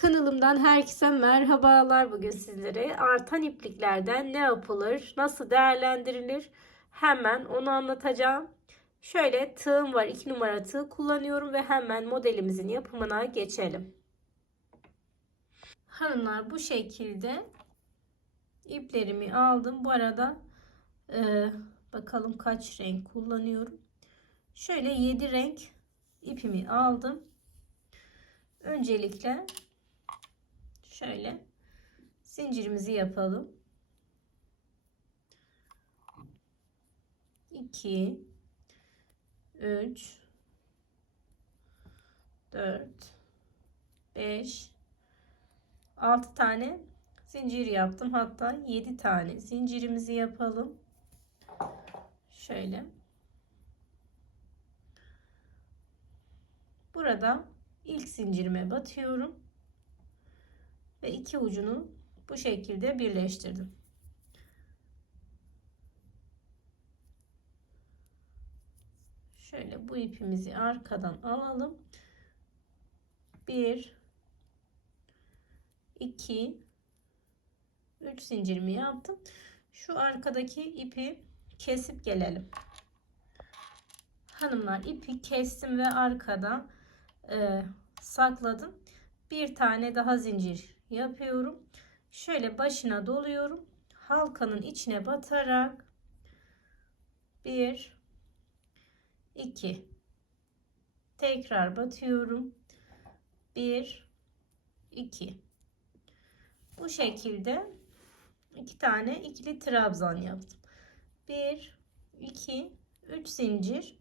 Kanalımdan herkese merhabalar. Bugün sizlere artan ipliklerden ne yapılır, nasıl değerlendirilir hemen onu anlatacağım. Şöyle tığım var 2 numara tığ kullanıyorum ve hemen modelimizin yapımına geçelim. Hanımlar bu şekilde iplerimi aldım. Bu arada e, bakalım kaç renk kullanıyorum. Şöyle 7 renk ipimi aldım. Öncelikle şöyle zincirimizi yapalım. 2 3 4 5 6 tane zincir yaptım. Hatta 7 tane zincirimizi yapalım. Şöyle. Burada ilk zincirime batıyorum ve iki ucunu bu şekilde birleştirdim. Şöyle bu ipimizi arkadan alalım. 1 2 3 zincirimi yaptım. Şu arkadaki ipi kesip gelelim. Hanımlar ipi kestim ve arkada e, sakladım. Bir tane daha zincir yapıyorum. Şöyle başına doluyorum. Halkanın içine batarak 1 2 tekrar batıyorum. 1 2 bu şekilde iki tane ikili trabzan yaptım. 1 2 3 zincir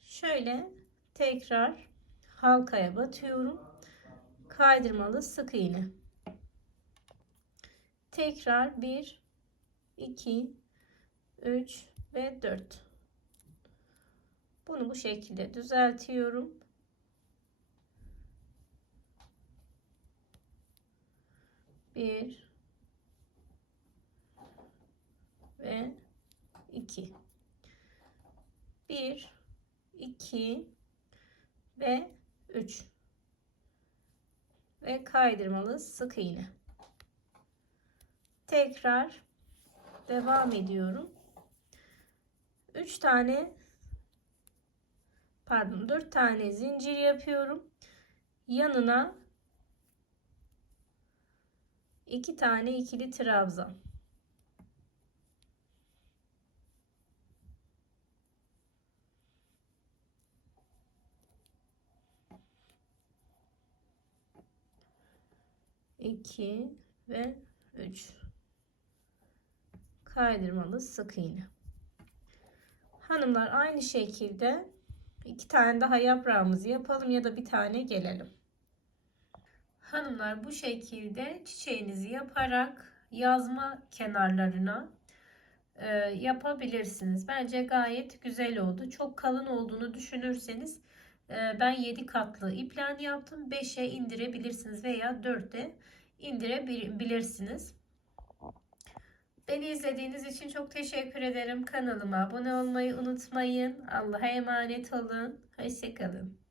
şöyle tekrar halkaya batıyorum kaydırmalı sık iğne. Tekrar 1 2 3 ve 4 bunu bu şekilde düzeltiyorum. Bir ve iki. Bir iki ve üç ve kaydırmalı sık iğne. Tekrar devam ediyorum. 3 tane pardon 4 tane zincir yapıyorum. Yanına 2 tane ikili trabzan. İki ve üç kaydırmalı sık iğne. Hanımlar aynı şekilde iki tane daha yaprağımızı yapalım ya da bir tane gelelim. Hanımlar bu şekilde çiçeğinizi yaparak yazma kenarlarına e, yapabilirsiniz. Bence gayet güzel oldu. Çok kalın olduğunu düşünürseniz ben 7 katlı iplen yaptım. 5'e indirebilirsiniz veya 4'e indirebilirsiniz. Beni izlediğiniz için çok teşekkür ederim. Kanalıma abone olmayı unutmayın. Allah'a emanet olun. Hoşçakalın.